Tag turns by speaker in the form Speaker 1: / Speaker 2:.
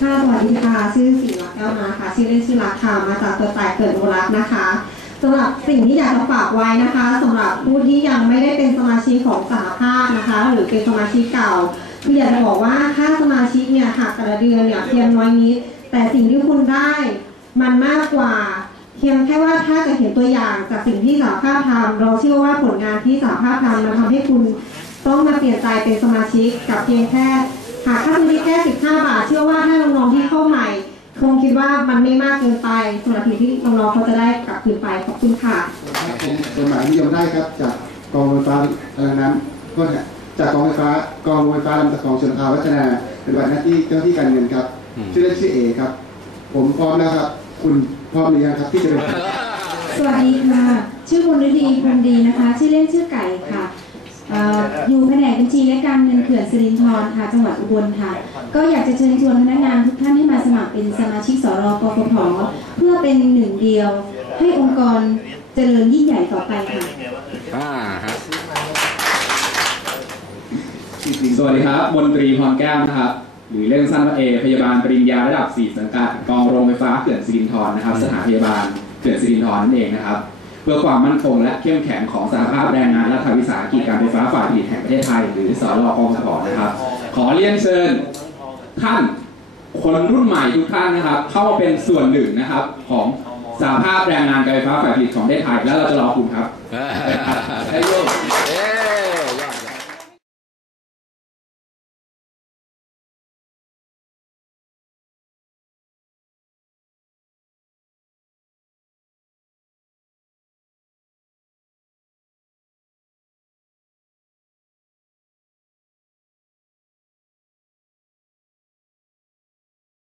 Speaker 1: ค่ะสวัสดีค่ะ ชื่อศิรักแก้วนาค่ะ ชื่อเล่นชื่อรักค่ะ มาจากตัวแตกเกิดโอรักนะคะสำหรับสิ่งที่อยากจะฝากไว้นะคะสำหรับผู้ที่ยังไม่ได้เป็นสมาชิกของสหภาพนะคะ หรือเป็นสมาชิกเก่าคืออยากจะบอกว่าค่าสมาชิกเนี่ยหักแต่ละเดือนเนี่ยเพียงน้อยนิดแต่สิ่งที่คุณได้มันมากกว่าเพียงแค่ว่าถ้าจะเห็นตัวอย่างจากสิ่งที่สหภาพทำเราเชื่อว่าผลงานที่สหภาพทำมันทำให้คุณต้องมาเปลี่ยนใจเป็นสมาชิกกับเพียงแค่ หากค่าสมาชิกแค่ 15 บาท เชื่อว่าถ้าน้องๆที่เข้าใหม่ คงคิดว่ามันไม่มากเกินไปสำหรับสิ่งที่น้องๆเขาจะได้กลับคืนไปขอบคุณค่ะ
Speaker 2: ครับผมกฎหมายนิยมได้ครับจากกองไฟฟ้าพลังน้ำก็จากกองไฟฟ้ากองไฟฟ้าลำตะคองชนภาวัฒนาเป็นบัตรหน้าที่เจ้าหน้าที่การเงินครับชื่อเล่นชื่อเอครับ ผมพร้อมแล้วครับ คุณพร้อมหรือยังครับที่จะเป็น
Speaker 3: สวัสดีค่ะ ชื่อมนฤดีพรหมดีนะคะ ชื่อเล่นชื่อไก่ค่ะเอ่ออยู่แผนกบัญชีและการเงินเขื่อนสิรินธรค่ะ จังหวัดอุบลค่ะ ก็อยากจะเชิญชวนพนักงานทุกท่านให้มาสมัครเป็นสมาชิกสรกฟผเพื่อเป็นหนึ่งเดียว ให้องค์กรเจริญยิ่งใหญ่ต่อไปค่ะ
Speaker 4: อ่าฮะ
Speaker 5: สวัสดีครับมนตรีพรแก้วนะครับ หรือเรียกสั้นว่าเอพยาบาลปริญญาระดับ 4 สังกัดกองโรงไฟฟ้าเขื่อนสิรินธรนะครับ สถานพยาบาลเขื่อนสิรินธรนั่นเองนะครับเพื่อความมั่นคงและเข้มแข็งของสหภาพแรงงานและทวิสาหกิจการไฟฟ้าฝ่ายผลิตแห่งประเทศไทย หรือสรกองสปนะครับ ขอเรียนเชิญท่านคนรุ่นใหม่ทุกท่านนะครับ เข้ามาเป็นส่วนหนึ่งนะครับของสหภาพแรงงานการไฟฟ้าฝ่ายผลิตของประเทศไทย และเราจะรอคุณครับ